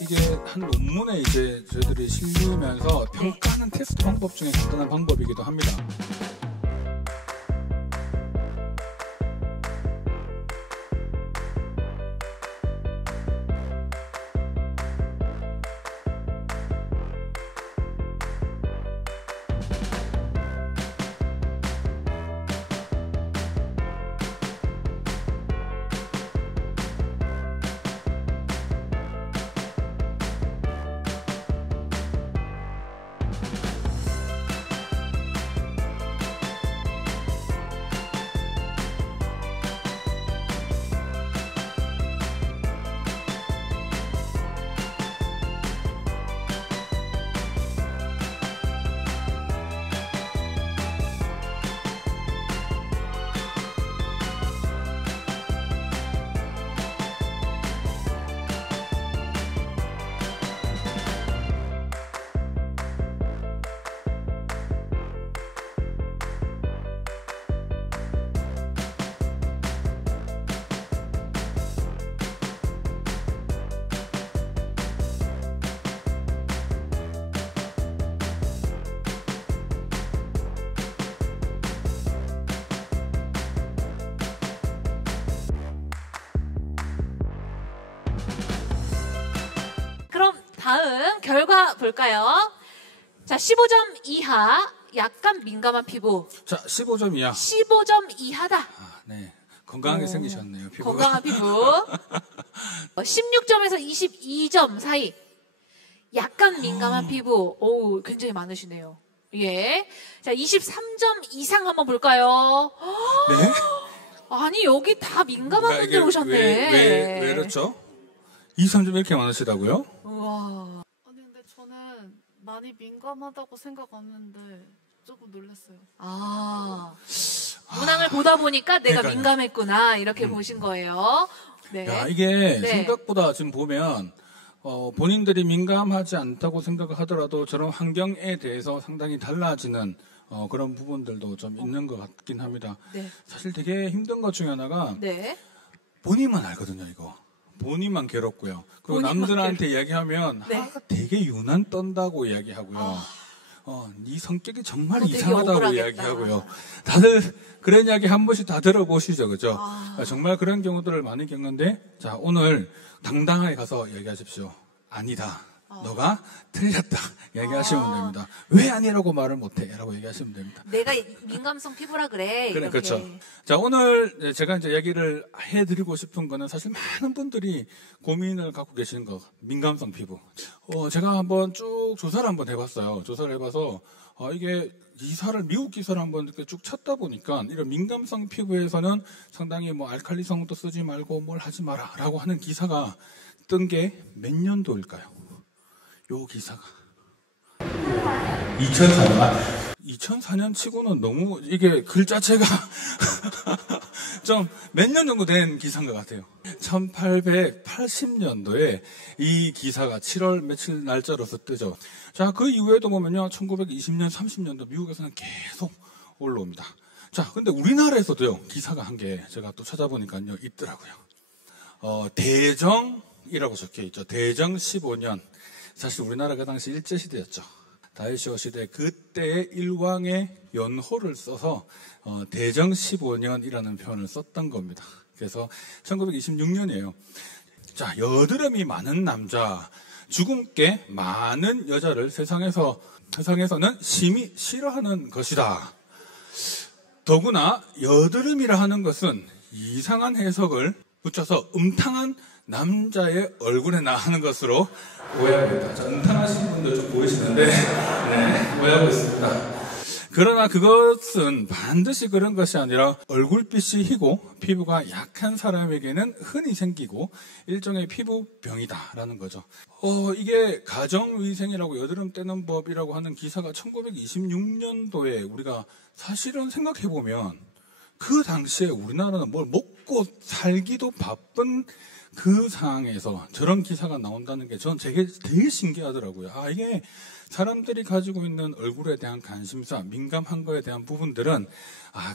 이게 한 논문에 이제 저희들이 실리면서 평가하는 테스트 방법 중에 간단한 방법이기도 합니다. 다음 결과 볼까요? 자, 15점 이하 약간 민감한 피부. 자, 15점 이하. 15점 이하다. 아, 네. 건강하게 생기셨네요, 피부가. 건강한 피부. 16점에서 22점 사이. 약간 민감한 피부. 오, 굉장히 많으시네요. 예. 자, 23점 이상 한번 볼까요? 네? 아니, 여기 다 민감한 분들 오셨네. 왜 그렇죠? 23점 이렇게 많으시다고요? 우와. 아니 근데 저는 많이 민감하다고 생각 안 했는데 조금 놀랐어요. 문항을 보다 보니까 내가 그러니까요. 민감했구나 이렇게 보신 거예요. 네. 야, 이게 네. 생각보다 지금 보면 본인들이 민감하지 않다고 생각을 하더라도 저런 환경에 대해서 상당히 달라지는 그런 부분들도 좀 있는 것 같긴 합니다. 네. 사실 되게 힘든 것 중에 하나가 네. 본인만 알거든요, 이거. 본인만 괴롭고요. 그리고 본인만 남들한테 이야기하면 네. 되게 유난 떤다고 이야기하고요. 네 성격이 정말 되게 이상하다고 억울하겠다. 이야기하고요. 다들 그런 이야기 한 번씩 다 들어보시죠, 그죠? 정말 그런 경우들을 많이 겪는데, 자, 오늘 당당하게 가서 얘기하십시오. 아니다. 너가 틀렸다. 얘기하시면 됩니다. 왜 아니라고 말을 못해? 라고 얘기하시면 됩니다. 내가 민감성 피부라 그래. 그래, 이렇게. 그렇죠. 자, 오늘 제가 이제 얘기를 해드리고 싶은 거는 사실 많은 분들이 고민을 갖고 계시는 거, 민감성 피부. 제가 한번 쭉 조사를 한번 해봤어요. 조사를 해봐서, 이게 미국 기사를 한번 이렇게 쭉 찾다 보니까 이런 민감성 피부에서는 상당히 뭐 알칼리성도 쓰지 말고 뭘 하지 마라 라고 하는 기사가 뜬 게 몇 년도일까요? 요 기사가 2004년 치고는 너무 이게 글자체가 좀 몇 년 정도 된 기사인 것 같아요. 1880년도에 이 기사가 7월 며칠 날짜로서 뜨죠. 자, 그 이후에도 보면요, 1920년, 30년도 미국에서는 계속 올라옵니다. 자, 근데 우리나라에서도요, 기사가 한 게 제가 또 찾아보니까요, 있더라고요. 대정이라고 적혀 있죠. 대정 15년. 사실 우리나라 그 당시 일제시대였죠. 다이쇼 시대 그때의 일왕의 연호를 써서 대정 15년이라는 표현을 썼던 겁니다. 그래서 1926년이에요. 자, 여드름이 많은 남자, 주근깨 많은 여자를 세상에서는 심히 싫어하는 것이다. 더구나 여드름이라 하는 것은 이상한 해석을 붙여서 음탕한 남자의 얼굴에 나하는 것으로 오해하고 있다. 자, 음탕하신 분들 좀 보이시는데, 네, 오해하고 있습니다. 그러나 그것은 반드시 그런 것이 아니라 얼굴빛이 희고 피부가 약한 사람에게는 흔히 생기고 일종의 피부병이다라는 거죠. 이게 가정위생이라고 여드름 떼는 법이라고 하는 기사가 1926년도에 우리가 사실은 생각해보면 그 당시에 우리나라는 뭘 먹고 살기도 바쁜 그 상황에서 저런 기사가 나온다는 게 전 되게 신기하더라고요. 이게 사람들이 가지고 있는 얼굴에 대한 관심사, 민감한 거에 대한 부분들은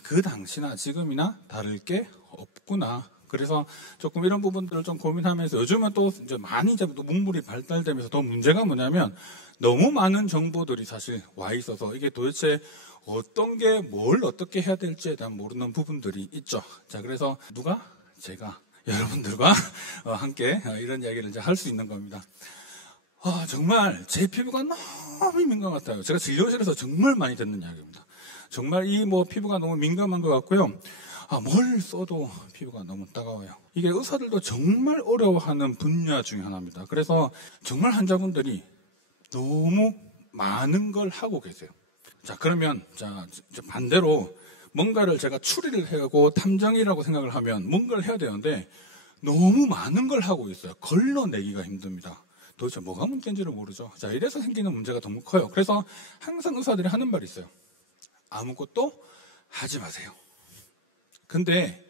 그 당시나 지금이나 다를 게 없구나. 그래서 조금 이런 부분들을 좀 고민하면서 요즘은 또 이제 많이 이제 또 문물이 발달되면서 더 문제가 뭐냐면 너무 많은 정보들이 사실 와 있어서 이게 도대체 어떤 게 뭘 어떻게 해야 될지에 대한 모르는 부분들이 있죠. 자, 그래서 제가 여러분들과 함께 이런 이야기를 이제 할 수 있는 겁니다. 정말 제 피부가 너무 민감 같아요. 제가 진료실에서 정말 많이 듣는 이야기입니다. 정말 이 피부가 너무 민감한 것 같고요. 뭘 써도 피부가 너무 따가워요. 이게 의사들도 정말 어려워하는 분야 중에 하나입니다. 그래서 정말 환자분들이 너무 많은 걸 하고 계세요. 자, 그러면 반대로 뭔가를 제가 추리를 해가고 탐정이라고 생각을 하면 뭔가를 해야 되는데 너무 많은 걸 하고 있어요. 걸러내기가 힘듭니다. 도대체 뭐가 문제인지를 모르죠. 자, 이래서 생기는 문제가 너무 커요. 그래서 항상 의사들이 하는 말이 있어요. 아무것도 하지 마세요. 근데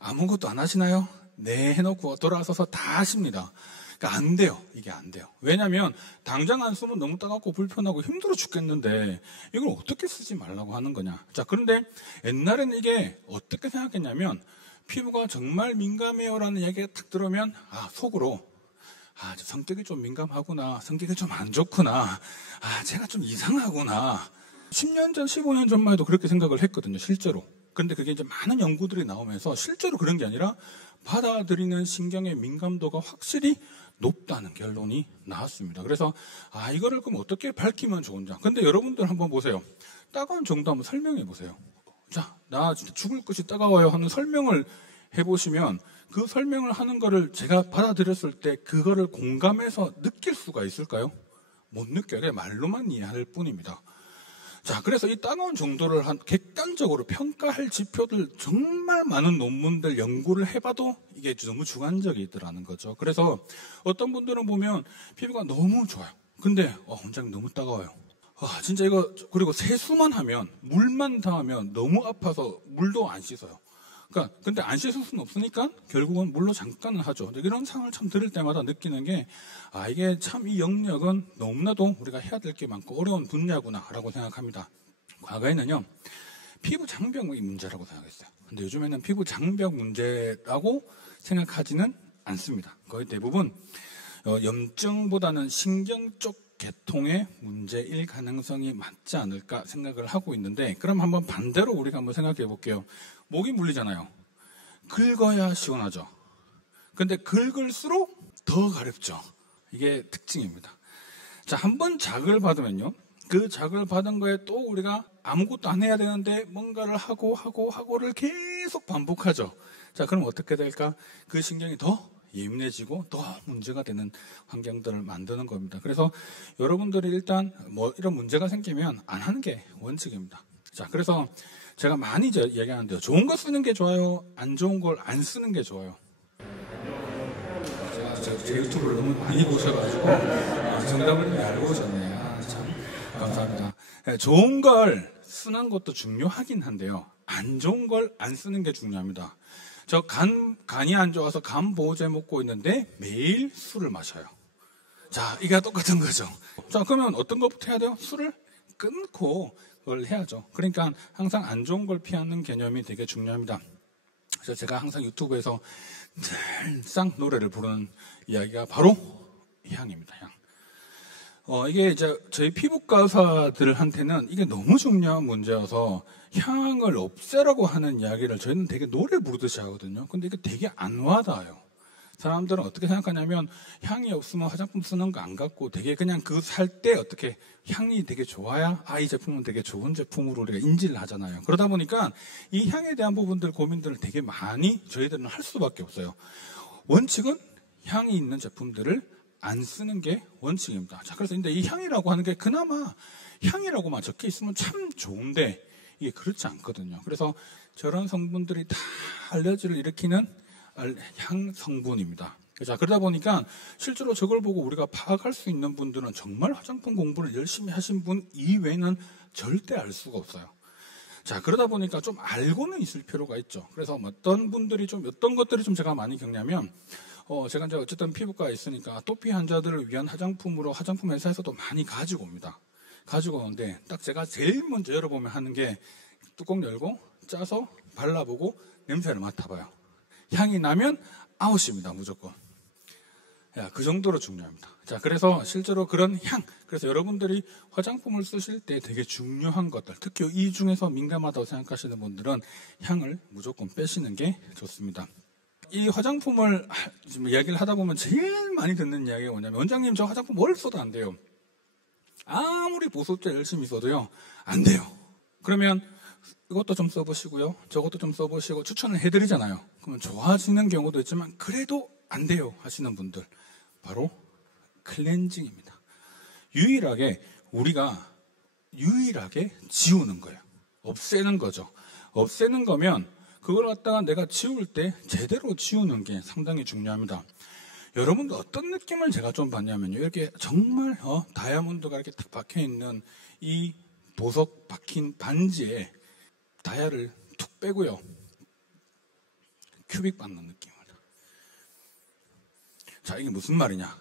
아무것도 안 하시나요? 네, 해놓고 돌아서서 다 하십니다. 그러니까 안 돼요. 이게 안 돼요. 왜냐하면 당장 안 쓰면 너무 따갑고 불편하고 힘들어 죽겠는데 이걸 어떻게 쓰지 말라고 하는 거냐. 자, 그런데 옛날에는 이게 어떻게 생각했냐면 피부가 정말 민감해요라는 이야기가 딱 들으면 속으로 저 성격이 좀 민감하구나. 성격이 좀 안 좋구나. 제가 좀 이상하구나. 10년 전, 15년 전만 해도 그렇게 생각을 했거든요. 실제로. 그런데 그게 이제 많은 연구들이 나오면서 실제로 그런 게 아니라 받아들이는 신경의 민감도가 확실히 높다는 결론이 나왔습니다. 그래서 이거를 그럼 어떻게 밝히면 좋은지. 근데 여러분들 한번 보세요. 따가운 정도 한번 설명해 보세요. 자, 나 진짜 죽을 것이 따가워요 하는 설명을 해보시면 그 설명을 하는 거를 제가 받아들였을 때 그거를 공감해서 느낄 수가 있을까요? 못 느껴요. 말로만 이해할 뿐입니다. 자, 그래서 이 따가운 정도를 객관적으로 평가할 지표들 정말 많은 논문들 연구를 해봐도 이게 너무 주관적이 있더라는 거죠. 그래서 어떤 분들은 보면 피부가 너무 좋아요. 근데 원장님 너무 따가워요. 진짜 이거 그리고 세수만 하면 물만 닿으면 너무 아파서 물도 안 씻어요. 그러니까 근데 안 씻을 수는 없으니까 결국은 물로 잠깐은 하죠. 이런 상황을 참 들을 때마다 느끼는 게 이게 참 이 영역은 너무나도 우리가 해야 될 게 많고 어려운 분야구나라고 생각합니다. 과거에는요 피부 장벽이 문제라고 생각했어요. 근데 요즘에는 피부 장벽 문제라고 생각하지는 않습니다. 거의 대부분 염증보다는 신경 쪽 계통의 문제일 가능성이 많지 않을까 생각을 하고 있는데, 그럼 한번 반대로 우리가 한번 생각해 볼게요. 목이 물리잖아요. 긁어야 시원하죠. 근데 긁을수록 더 가렵죠. 이게 특징입니다. 자, 한번 자극을 받으면요. 그 자극을 받은 거에 또 우리가 아무것도 안 해야 되는데 뭔가를 하고를 계속 반복하죠. 자, 그럼 어떻게 될까? 그 신경이 더 예민해지고 더 문제가 되는 환경들을 만드는 겁니다. 그래서 여러분들이 일단 이런 문제가 생기면 안 하는 게 원칙입니다. 자, 그래서 제가 많이 얘기하는데요. 좋은 거 쓰는 게 좋아요? 안 좋은 걸 안 쓰는 게 좋아요? 제가 제 유튜브를 너무 많이 보셔가지고 정답을 알고 오셨네요. 참 감사합니다. 좋은 걸 쓰는 것도 중요하긴 한데요. 안 좋은 걸 안 쓰는 게 중요합니다. 저 간이 안 좋아서 간 보호제 먹고 있는데 매일 술을 마셔요. 자, 이게 똑같은 거죠. 자, 그러면 어떤 것부터 해야 돼요? 술을 끊고 그걸 해야죠. 그러니까 항상 안 좋은 걸 피하는 개념이 되게 중요합니다. 그래서 제가 항상 유튜브에서 늘상 노래를 부르는 이야기가 바로 향입니다. 향. 이게 이제 저희 피부과 의사들한테는 이게 너무 중요한 문제여서 향을 없애라고 하는 이야기를 저희는 되게 노래 부르듯이 하거든요. 근데 이게 되게 안 와닿아요. 사람들은 어떻게 생각하냐면 향이 없으면 화장품 쓰는 거 안 갖고 되게 그냥 그 살 때 어떻게 향이 되게 좋아야 이 제품은 되게 좋은 제품으로 우리가 인지를 하잖아요. 그러다 보니까 이 향에 대한 부분들 고민들을 되게 많이 저희들은 할 수밖에 없어요. 원칙은 향이 있는 제품들을 안 쓰는 게 원칙입니다. 자, 그래서 근데 이 향이라고 하는 게 그나마 향이라고만 적혀 있으면 참 좋은데 이게 그렇지 않거든요. 그래서 저런 성분들이 다 알레르기를 일으키는 향 성분입니다. 자, 그러다 보니까 실제로 저걸 보고 우리가 파악할 수 있는 분들은 정말 화장품 공부를 열심히 하신 분 이외에는 절대 알 수가 없어요. 자, 그러다 보니까 좀 알고는 있을 필요가 있죠. 그래서 어떤 것들이 좀 제가 많이 겪냐면 제가 이제 어쨌든 피부과에 있으니까 아토피 환자들을 위한 화장품으로 화장품 회사에서도 많이 가지고 옵니다. 가지고 오는데 딱 제가 제일 먼저 열어보면 하는 게 뚜껑 열고 짜서 발라보고 냄새를 맡아봐요. 향이 나면 아웃입니다. 무조건. 야, 그 정도로 중요합니다. 자, 그래서 실제로 그런 향, 그래서 여러분들이 화장품을 쓰실 때 되게 중요한 것들, 특히 이 중에서 민감하다고 생각하시는 분들은 향을 무조건 빼시는 게 좋습니다. 이 화장품을 지금 이야기를 하다 보면 제일 많이 듣는 이야기가 뭐냐면, 원장님 저 화장품 뭘 써도 안 돼요. 아무리 보습제 열심히 써도요, 안 돼요. 그러면 이것도 좀 써보시고요, 저것도 좀 써보시고 추천을 해드리잖아요. 그러면 좋아지는 경우도 있지만 그래도 안 돼요 하시는 분들, 바로 클렌징입니다. 우리가 유일하게 지우는 거예요. 없애는 거죠. 없애는 거면 그걸 갖다가 내가 지울 때 제대로 지우는 게 상당히 중요합니다. 여러분도 어떤 느낌을 제가 좀 받냐면요, 이렇게 정말 다이아몬드가 이렇게 딱 박혀있는 이 보석 박힌 반지에 다이아를 툭 빼고요, 큐빅 받는 느낌입니다. 자, 이게 무슨 말이냐?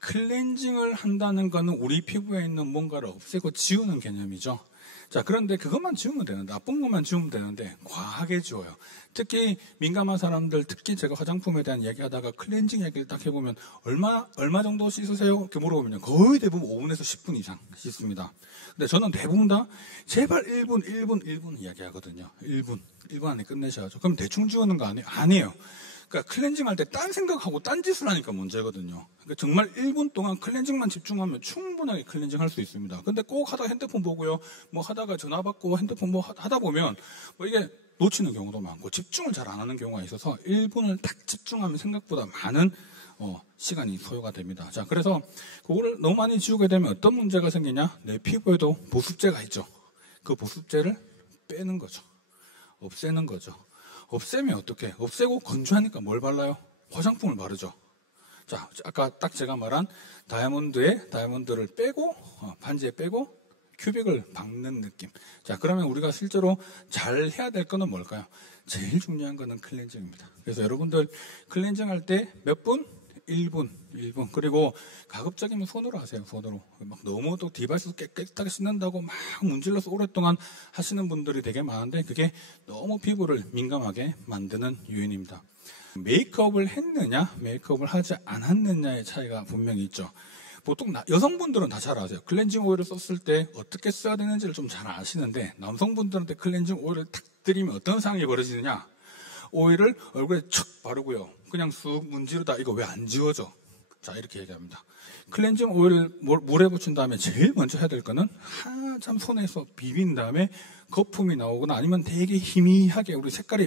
클렌징을 한다는 거는 우리 피부에 있는 뭔가를 없애고 지우는 개념이죠. 자, 그런데 그것만 지우면 되는데, 나쁜 것만 지우면 되는데 과하게 지워요. 특히 민감한 사람들, 특히 제가 화장품에 대한 얘기하다가 클렌징 얘기를 딱 해보면 얼마 정도 씻으세요? 이렇게 물어보면 거의 대부분 5분에서 10분 이상 씻습니다. 근데 저는 대부분 다 제발 1분 이야기하거든요. 1분 안에 끝내셔야죠. 그럼 대충 지우는 거 아니에요. 그러니까 클렌징 할 때 딴 생각하고 딴 짓을 하니까 문제거든요. 그러니까 정말 1분 동안 클렌징만 집중하면 충분하게 클렌징 할 수 있습니다. 근데 꼭 하다가 핸드폰 보고요, 뭐 하다가 전화 받고 핸드폰 뭐 하다 보면 뭐 이게 놓치는 경우도 많고 집중을 잘 안 하는 경우가 있어서 1분을 딱 집중하면 생각보다 많은 시간이 소요가 됩니다. 자, 그래서 그거를 너무 많이 지우게 되면 어떤 문제가 생기냐? 내 피부에도 보습제가 있죠. 그 보습제를 빼는 거죠. 없애는 거죠. 없애면 어떻게? 없애고 건조하니까 뭘 발라요? 화장품을 바르죠. 자, 아까 딱 제가 말한 다이아몬드를 빼고, 반지에 빼고, 큐빅을 박는 느낌. 자, 그러면 우리가 실제로 잘 해야 될 거는 뭘까요? 제일 중요한 거는 클렌징입니다. 그래서 여러분들 클렌징 할 때 몇 분? 1분. 그리고 가급적이면 손으로 하세요, 손으로. 막 너무 또 디바이스 깨끗하게 씻는다고 막 문질러서 오랫동안 하시는 분들이 되게 많은데, 그게 너무 피부를 민감하게 만드는 요인입니다. 메이크업을 했느냐, 메이크업을 하지 않았느냐의 차이가 분명히 있죠. 보통 여성분들은 다 잘 아세요. 클렌징 오일을 썼을 때 어떻게 써야 되는지를 좀 잘 아시는데, 남성분들한테 클렌징 오일을 탁 드리면 어떤 상황이 벌어지느냐? 오일을 얼굴에 척 바르고요, 그냥 쑥 문지르다 이거 왜 안 지워져? 자, 이렇게 얘기합니다. 클렌징 오일을 물에 붙인 다음에 제일 먼저 해야 될 거는 한참 손에서 비빈 다음에 거품이 나오거나 아니면 되게 희미하게 우리 색깔이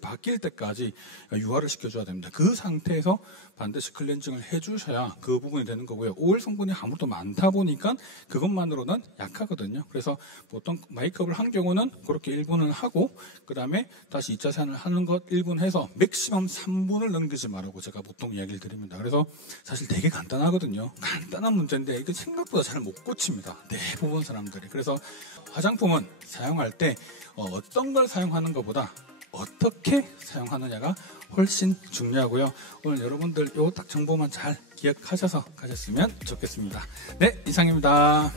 바뀔 때까지 유화를 시켜줘야 됩니다. 그 상태에서 반드시 클렌징을 해주셔야 그 부분이 되는 거고요. 오일 성분이 아무래도 많다 보니까 그것만으로는 약하거든요. 그래서 보통 메이크업을 한 경우는 그렇게 1분을 하고 그 다음에 다시 2차 세안을 하는 것 1분 해서 맥시멈 3분을 넘기지 말라고 제가 보통 이야기를 드립니다. 그래서 사실 되게 간단하거든요. 간단한 문제인데 이게 생각보다 잘 못 고칩니다. 대부분 사람들이. 그래서 화장품은 사용할 때 어떤 걸 사용하는 것보다 어떻게 사용하느냐가 훨씬 중요하고요. 오늘 여러분들 요 딱 정보만 잘 기억하셔서 가셨으면 좋겠습니다. 네, 이상입니다.